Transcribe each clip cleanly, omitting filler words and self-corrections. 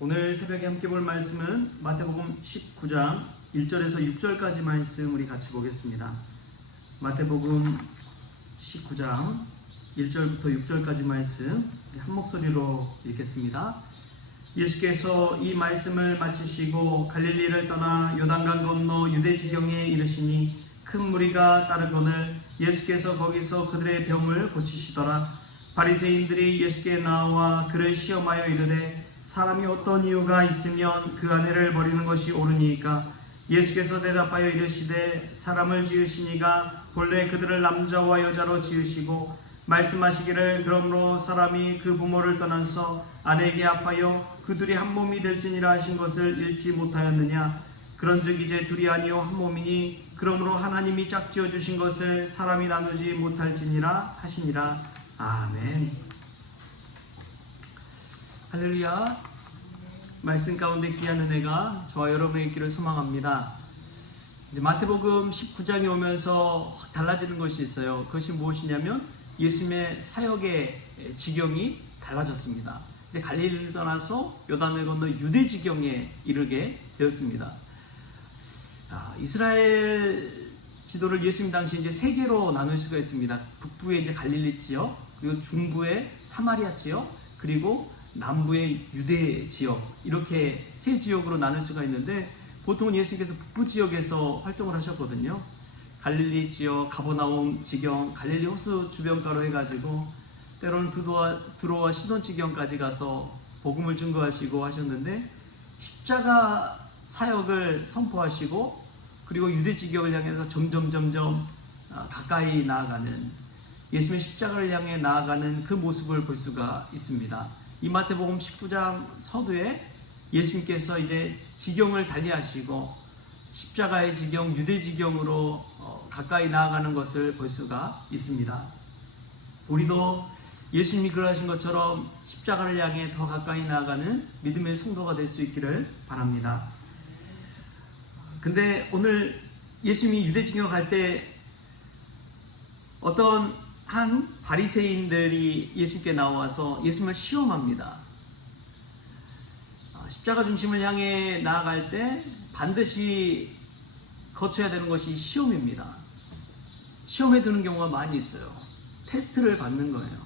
오늘 새벽에 함께 볼 말씀은 마태복음 19장 1절에서 6절까지 말씀 우리 같이 보겠습니다. 마태복음 19장 1절부터 6절까지 말씀 한 목소리로 읽겠습니다. 예수께서 이 말씀을 마치시고 갈릴리를 떠나 요단강 건너 유대 지경에 이르시니 큰 무리가 따르거늘 예수께서 거기서 그들의 병을 고치시더라. 바리새인들이 예수께 나와 그를 시험하여 이르되 사람이 어떤 이유가 있으면 그 아내를 버리는 것이 옳으니까? 예수께서 대답하여 이르시되 사람을 지으시니가 본래 그들을 남자와 여자로 지으시고 말씀하시기를 그러므로 사람이 그 부모를 떠나서 아내에게 합하여 그 둘이 한 몸이 될지니라 하신 것을 읽지 못하였느냐? 그런즉 이제 둘이 아니요 한 몸이니 그러므로 하나님이 짝지어 주신 것을 사람이 나누지 못할지니라 하시니라. 아멘. 할렐루야. 말씀 가운데 귀한 은혜가 저와 여러분의 있기를 소망합니다. 이제 마태복음 19장에 오면서 달라지는 것이 있어요. 그것이 무엇이냐면 예수님의 사역의 지경이 달라졌습니다. 이제 갈릴리를 떠나서 요단을 건너 유대 지경에 이르게 되었습니다. 이스라엘 지도를 예수님 당시 이제 세 개로 나눌 수가 있습니다. 북부에 이제 갈릴리 지역, 그리고 중부에 사마리아 지역, 그리고 남부의 유대 지역, 이렇게 세 지역으로 나눌 수가 있는데 보통은 예수님께서 북부 지역에서 활동을 하셨거든요. 갈릴리 지역, 가버나움 지경, 갈릴리 호수 주변가로 해가지고 때로는 두로와 시돈 지경까지 가서 복음을 증거하시고 하셨는데 십자가 사역을 선포하시고 그리고 유대 지경을 향해서 점점 가까이 나아가는, 예수님의 십자가를 향해 나아가는 그 모습을 볼 수가 있습니다. 이 마태복음 19장 서두에 예수님께서 이제 지경을 달리하시고 십자가의 지경, 유대 지경으로 가까이 나아가는 것을 볼 수가 있습니다. 우리도 예수님이 그러하신 것처럼 십자가를 향해 더 가까이 나아가는 믿음의 성도가 될 수 있기를 바랍니다. 근데 오늘 예수님이 유대 지경을 갈 때 어떤 한 바리새인들이 예수님께 나와서 예수님을 시험합니다. 십자가 중심을 향해 나아갈 때 반드시 거쳐야 되는 것이 시험입니다. 시험에 드는 경우가 많이 있어요. 테스트를 받는 거예요.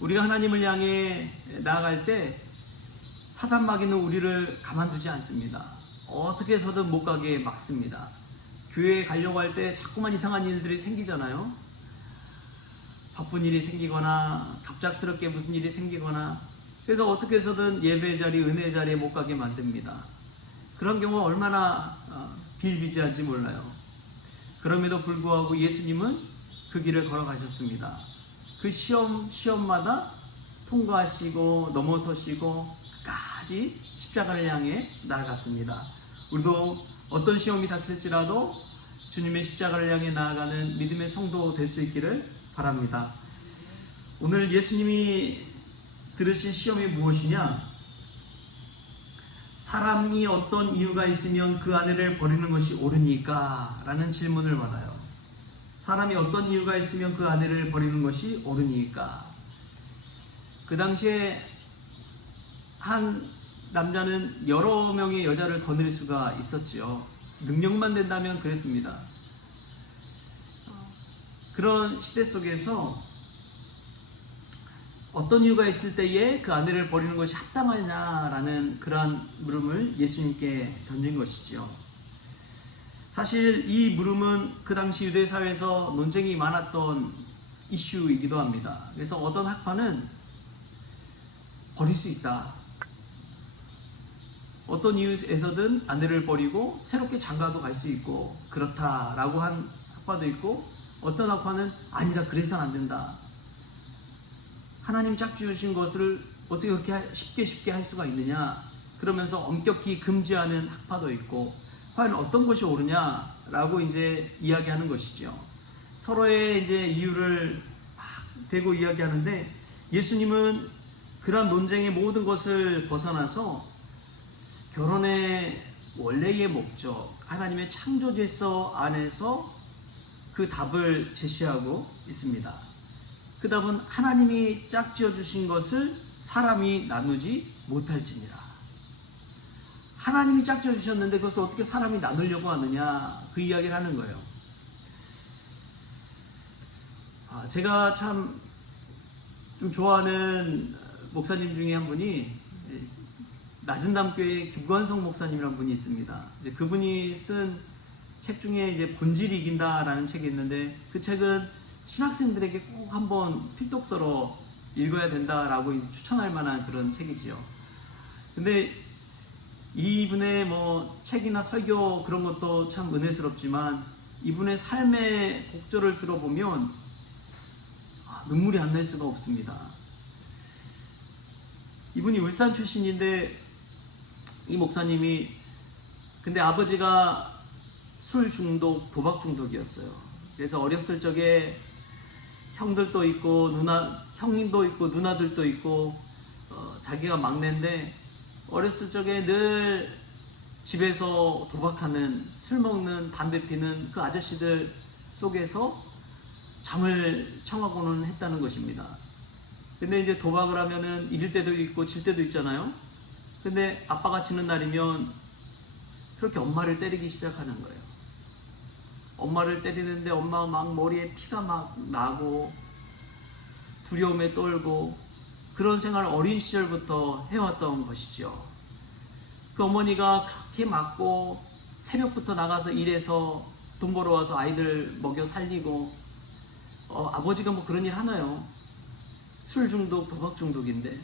우리가 하나님을 향해 나아갈 때 사단 마귀는 우리를 가만두지 않습니다. 어떻게 해서든 못 가게 막습니다. 교회에 가려고 할 때 자꾸만 이상한 일들이 생기잖아요. 바쁜 일이 생기거나 갑작스럽게 무슨 일이 생기거나, 그래서 어떻게 해서든 예배 자리, 은혜 자리에 못 가게 만듭니다. 그런 경우가 얼마나 비일비재한지 몰라요. 그럼에도 불구하고 예수님은 그 길을 걸어가셨습니다. 그 시험마다 통과하시고 넘어서시고 끝까지 십자가를 향해 나아갔습니다. 우리도 어떤 시험이 닥칠지라도 주님의 십자가를 향해 나아가는 믿음의 성도 될 수 있기를 바랍니다. 오늘 예수님이 들으신 시험이 무엇이냐? 사람이 어떤 이유가 있으면 그 아내를 버리는 것이 옳으니까? 라는 질문을 받아요. 사람이 어떤 이유가 있으면 그 아내를 버리는 것이 옳으니까? 그 당시에 한 남자는 여러 명의 여자를 거느릴 수가 있었지요. 능력만 된다면 그랬습니다. 그런 시대 속에서 어떤 이유가 있을 때에 그 아내를 버리는 것이 합당하냐라는 그러한 물음을 예수님께 던진 것이죠. 사실 이 물음은 그 당시 유대 사회에서 논쟁이 많았던 이슈이기도 합니다. 그래서 어떤 학파는 버릴 수 있다, 어떤 이유에서든 아내를 버리고 새롭게 장가도 갈 수 있고 그렇다라고 한 학파도 있고, 어떤 학파는 아니다, 그래서는 안 된다, 하나님 짝지으신 것을 어떻게 그렇게 쉽게 할 수가 있느냐, 그러면서 엄격히 금지하는 학파도 있고, 과연 어떤 것이 옳으냐라고 이제 이야기하는 것이죠. 서로의 이제 이유를 막 대고 이야기하는데 예수님은 그런 논쟁의 모든 것을 벗어나서 결혼의 원래의 목적, 하나님의 창조 질서 안에서 그 답을 제시하고 있습니다. 그 답은 하나님이 짝지어 주신 것을 사람이 나누지 못할지니라. 하나님이 짝져 주셨는데 그것을 어떻게 사람이 나누려고 하느냐, 그 이야기를 하는 거예요. 제가 참 좀 좋아하는 목사님 중에 한 분이 낮은담교회 김관성 목사님이라는 분이 있습니다. 이제 그분이 쓴 책 중에 이제 본질이 이긴다라는 책이 있는데, 그 책은 신학생들에게 꼭 한번 필독서로 읽어야 된다라고 추천할 만한 그런 책이지요. 근데 이분의 뭐 책이나 설교 그런 것도 참 은혜스럽지만, 이분의 삶의 곡절을 들어보면 눈물이 안 날 수가 없습니다. 이분이 울산 출신인데, 이 목사님이 근데 아버지가 술 중독, 도박 중독이었어요. 그래서 어렸을 적에 형들도 있고 형님도 있고 누나들도 있고 자기가 막내인데, 어렸을 적에 늘 집에서 도박하는, 술 먹는, 담배 피는 그 아저씨들 속에서 잠을 청하고는 했다는 것입니다. 근데 이제 도박을 하면은 이길 때도 있고 질 때도 있잖아요. 근데 아빠가 지는 날이면 그렇게 엄마를 때리기 시작하는 거예요. 엄마를 때리는데 엄마가 막 머리에 피가 막 나고 두려움에 떨고, 그런 생활을 어린 시절부터 해왔던 것이죠. 그 어머니가 그렇게 맞고 새벽부터 나가서 일해서 돈 벌어와서 아이들 먹여 살리고, 아버지가 뭐 그런 일 하나요? 술 중독, 도박 중독인데.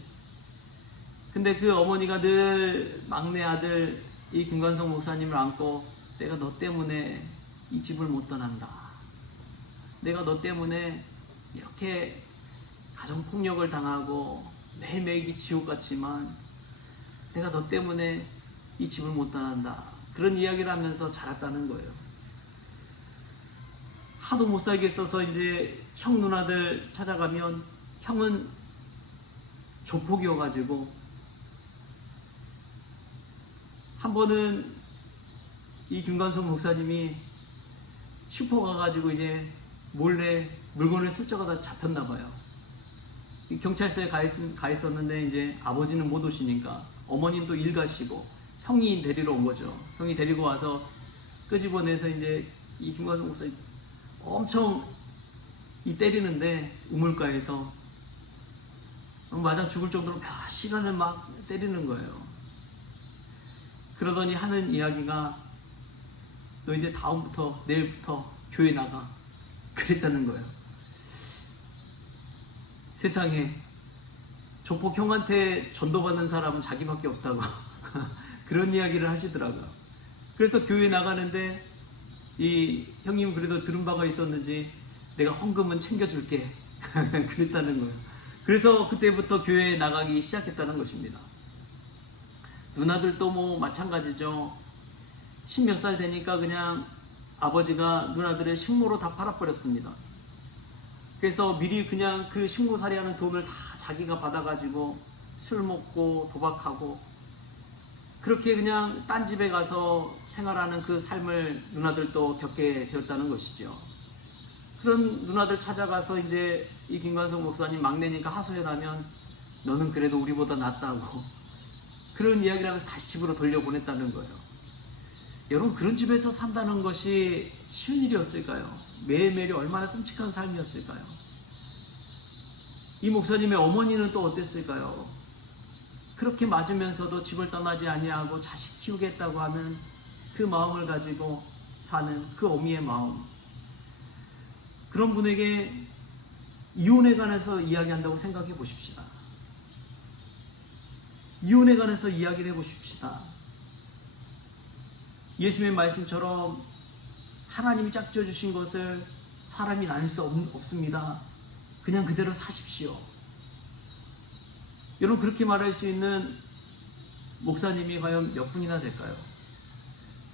근데 그 어머니가 늘 막내 아들 이 김관성 목사님을 안고, 내가 너 때문에 이 집을 못 떠난다. 내가 너 때문에 이렇게 가정폭력을 당하고 매일매일이 지옥 같지만 내가 너 때문에 이 집을 못 떠난다. 그런 이야기를 하면서 자랐다는 거예요. 하도 못 살겠어서 이제 형 누나들 찾아가면, 형은 조폭이어가지고, 한 번은 이 김관성 목사님이 슈퍼 가가지고 이제 몰래 물건을 슬쩍하다 잡혔나 봐요. 경찰서에 가 있었는데 이제 아버지는 못 오시니까 어머님도 일 가시고 형이 데리러 온 거죠. 형이 데리고 와서 끄집어내서 이제 이 김관성 목사님 엄청 때리는데, 우물가에서 마냥 죽을 정도로 몇 시간을 막 때리는 거예요. 그러더니 하는 이야기가, 너 이제 다음부터 내일부터 교회 나가, 그랬다는 거예요. 세상에 조폭 형한테 전도받는 사람은 자기밖에 없다고 그런 이야기를 하시더라고요. 그래서 교회 나가는데 이 형님 그래도 들은 바가 있었는지, 내가 헌금은 챙겨줄게 그랬다는 거예요. 그래서 그때부터 교회에 나가기 시작했다는 것입니다. 누나들도 뭐 마찬가지죠. 10몇 살 되니까 그냥 아버지가 누나들의 식모로 다 팔아버렸습니다. 그래서 미리 그냥 그 식모살이 하는 돈을 다 자기가 받아가지고 술 먹고 도박하고, 그렇게 그냥 딴 집에 가서 생활하는 그 삶을 누나들도 겪게 되었다는 것이죠. 그런 누나들 찾아가서 이제 이 김관성 목사님 막내니까 하소연하면, 너는 그래도 우리보다 낫다고 그런 이야기를 하면서 다시 집으로 돌려보냈다는 거예요. 여러분, 그런 집에서 산다는 것이 쉬운 일이었을까요? 매일매일이 얼마나 끔찍한 삶이었을까요? 이 목사님의 어머니는 또 어땠을까요? 그렇게 맞으면서도 집을 떠나지 아니하고 자식 키우겠다고 하는 그 마음을 가지고 사는 그 어미의 마음. 그런 분에게 이혼에 관해서 이야기한다고 생각해 보십시다. 이혼에 관해서 이야기를 해보십시다. 예수님의 말씀처럼 하나님이 짝지어 주신 것을 사람이 나눌 수 없습니다. 그냥 그대로 사십시오. 여러분, 그렇게 말할 수 있는 목사님이 과연 몇 분이나 될까요?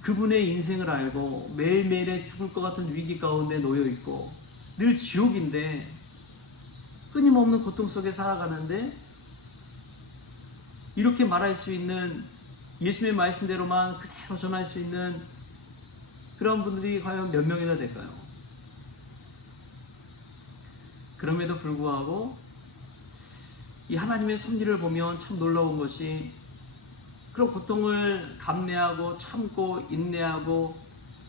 그분의 인생을 알고 매일매일에 죽을 것 같은 위기 가운데 놓여 있고 늘 지옥인데 끊임없는 고통 속에 살아가는데, 이렇게 말할 수 있는, 예수님의 말씀대로만 그대로 전할 수 있는 그런 분들이 과연 몇 명이나 될까요? 그럼에도 불구하고 이 하나님의 섭리를 보면 참 놀라운 것이, 그런 고통을 감내하고 참고 인내하고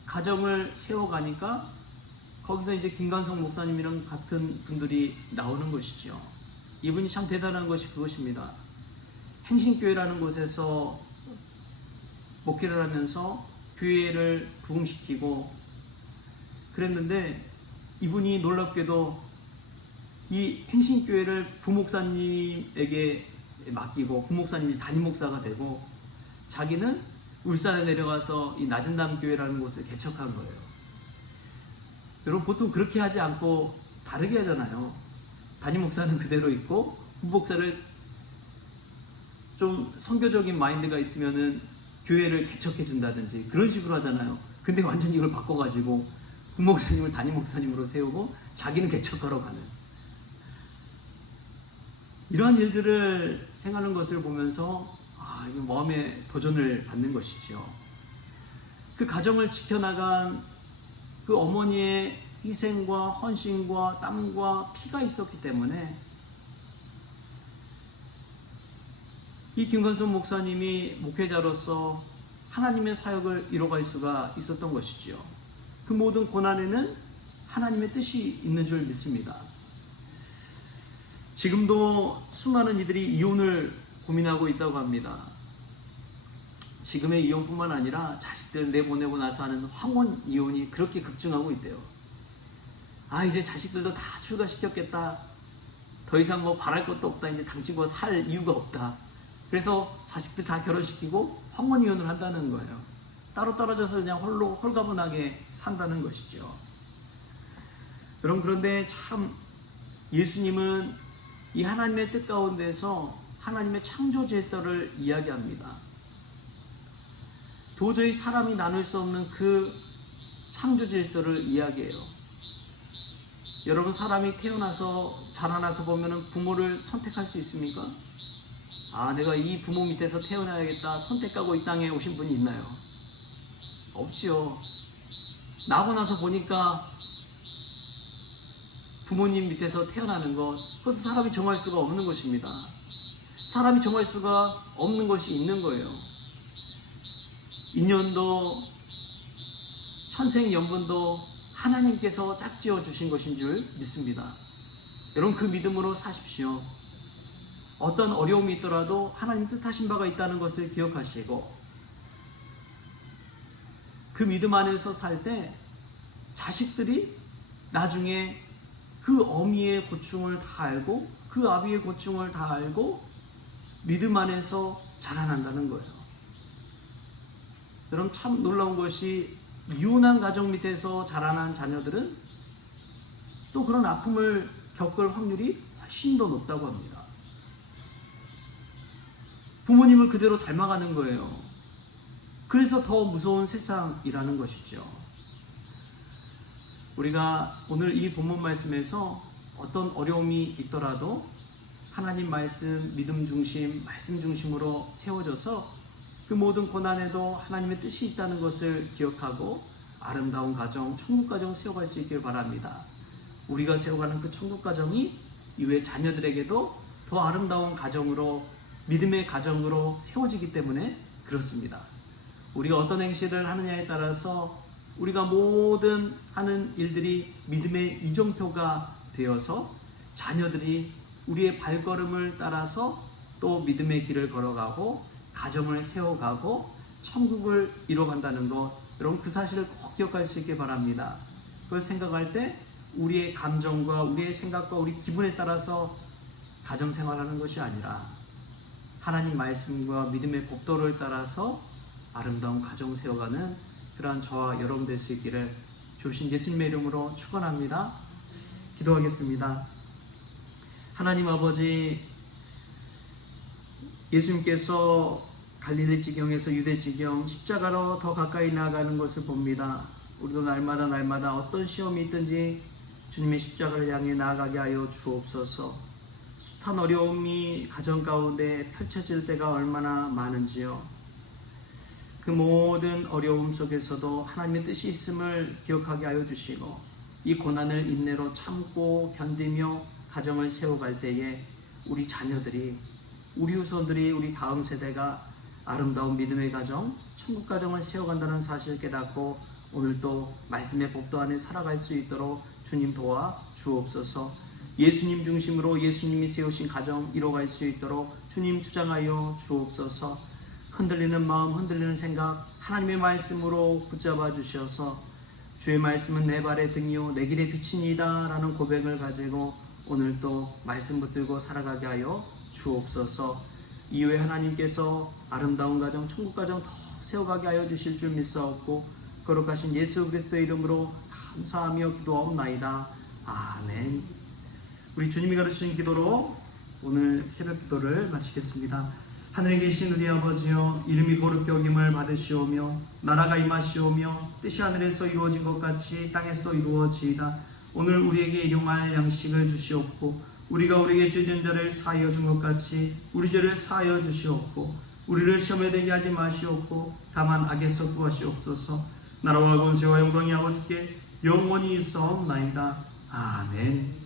가정을 세워가니까 거기서 이제 김관성 목사님이랑 같은 분들이 나오는 것이죠. 이분이 참 대단한 것이 그것입니다. 행신교회라는 곳에서 목회를 하면서 교회를 부흥시키고 그랬는데, 이분이 놀랍게도 이 행신교회를 부목사님에게 맡기고 부목사님이 담임목사가 되고 자기는 울산에 내려가서 이 낮은담 교회라는 곳을 개척한 거예요. 여러분, 보통 그렇게 하지 않고 다르게 하잖아요. 담임목사는 그대로 있고 부목사를 좀 선교적인 마인드가 있으면은 교회를 개척해 준다든지 그런 식으로 하잖아요. 근데 완전히 이걸 바꿔가지고 부목사님을 담임목사님으로 세우고 자기는 개척하러 가는, 이러한 일들을 행하는 것을 보면서 이거 마음에 도전을 받는 것이죠. 그 가정을 지켜나간 그 어머니의 희생과 헌신과 땀과 피가 있었기 때문에 이 김관성 목사님이 목회자로서 하나님의 사역을 이뤄갈 수가 있었던 것이지요. 그 모든 고난에는 하나님의 뜻이 있는 줄 믿습니다. 지금도 수많은 이들이 이혼을 고민하고 있다고 합니다. 지금의 이혼뿐만 아니라 자식들 내보내고 나서 하는 황혼 이혼이 그렇게 급증하고 있대요. 이제 자식들도 다 출가시켰겠다. 더 이상 뭐 바랄 것도 없다. 이제 당치고 살 이유가 없다. 그래서 자식들 다 결혼시키고 황혼 이혼을 한다는 거예요. 따로 떨어져서 그냥 홀로 홀가분하게 산다는 것이죠. 여러분, 그런데 참 예수님은 이 하나님의 뜻 가운데서 하나님의 창조 질서를 이야기합니다. 도저히 사람이 나눌 수 없는 그 창조 질서를 이야기해요. 여러분, 사람이 태어나서 자라나서 보면은 부모를 선택할 수 있습니까? 내가 이 부모 밑에서 태어나야겠다 선택하고 이 땅에 오신 분이 있나요? 없지요. 나고 나서 보니까 부모님 밑에서 태어나는 것, 그것은 사람이 정할 수가 없는 것입니다. 사람이 정할 수가 없는 것이 있는 거예요. 인연도 천생연분도 하나님께서 짝지어 주신 것인 줄 믿습니다. 여러분, 그 믿음으로 사십시오. 어떤 어려움이 있더라도 하나님 뜻하신 바가 있다는 것을 기억하시고, 그 믿음 안에서 살 때 자식들이 나중에 그 어미의 고충을 다 알고 그 아비의 고충을 다 알고 믿음 안에서 자라난다는 거예요. 여러분, 참 놀라운 것이 이혼한 가정 밑에서 자라난 자녀들은 또 그런 아픔을 겪을 확률이 훨씬 더 높다고 합니다. 부모님을 그대로 닮아가는 거예요. 그래서 더 무서운 세상이라는 것이죠. 우리가 오늘 이 본문 말씀에서 어떤 어려움이 있더라도 하나님 말씀, 믿음 중심, 말씀 중심으로 세워져서 그 모든 고난에도 하나님의 뜻이 있다는 것을 기억하고 아름다운 가정, 천국 가정 세워갈 수 있길 바랍니다. 우리가 세워가는 그 천국 가정이 이후에 자녀들에게도 더 아름다운 가정으로, 믿음의 가정으로 세워지기 때문에 그렇습니다. 우리가 어떤 행실을 하느냐에 따라서 우리가 모든 하는 일들이 믿음의 이정표가 되어서 자녀들이 우리의 발걸음을 따라서 또 믿음의 길을 걸어가고 가정을 세워가고 천국을 이뤄간다는 것, 여러분, 그 사실을 꼭 기억할 수 있게 바랍니다. 그걸 생각할 때 우리의 감정과 우리의 생각과 우리 기분에 따라서 가정생활하는 것이 아니라 하나님 말씀과 믿음의 법도를 따라서 아름다운 가정 세워가는 그러한 저와 여러분 될 수 있기를 주신 예수님의 이름으로 축원합니다. 기도하겠습니다. 하나님 아버지, 예수님께서 갈릴리 지경에서 유대 지경 십자가로 더 가까이 나아가는 것을 봅니다. 우리도 날마다 어떤 시험이 있든지 주님의 십자가를 향해 나아가게 하여 주옵소서. 숱한 어려움이 가정 가운데 펼쳐질 때가 얼마나 많은지요. 그 모든 어려움 속에서도 하나님의 뜻이 있음을 기억하게 하여 주시고, 이 고난을 인내로 참고 견디며 가정을 세워갈 때에 우리 자녀들이, 우리 후손들이, 우리 다음 세대가 아름다운 믿음의 가정, 천국 가정을 세워간다는 사실을 깨닫고 오늘도 말씀의 법도 안에 살아갈 수 있도록 주님 도와 주옵소서. 예수님 중심으로 예수님이 세우신 가정 이뤄갈 수 있도록 주님 주장하여 주옵소서. 흔들리는 마음, 흔들리는 생각 하나님의 말씀으로 붙잡아 주셔서 주의 말씀은 내 발의 등이요 내 길의 빛이니이다 라는 고백을 가지고 오늘도 말씀 붙들고 살아가게 하여 주옵소서. 이후에 하나님께서 아름다운 가정, 천국 가정 더 세워가게 하여 주실 줄 믿사옵고 거룩하신 예수 그리스도의 이름으로 감사하며 기도하옵나이다. 아멘. 우리 주님이 가르치신 기도로 오늘 새벽 기도를 마치겠습니다. 하늘에 계신 우리 아버지여, 이름이 거룩히 여김을 받으시오며 나라가 임하시오며 뜻이 하늘에서 이루어진 것 같이 땅에서도 이루어지이다. 오늘 우리에게 일용할 양식을 주시옵고 우리가 우리에게 죄진 자를 사하여 준 것 같이 우리 죄를 사하여 주시옵고 우리를 시험에 들게 하지 마시옵고 다만 악에서 구하시옵소서. 나라와 권세와 영광이 아버지께 영원히 있사옵나이다. 아멘.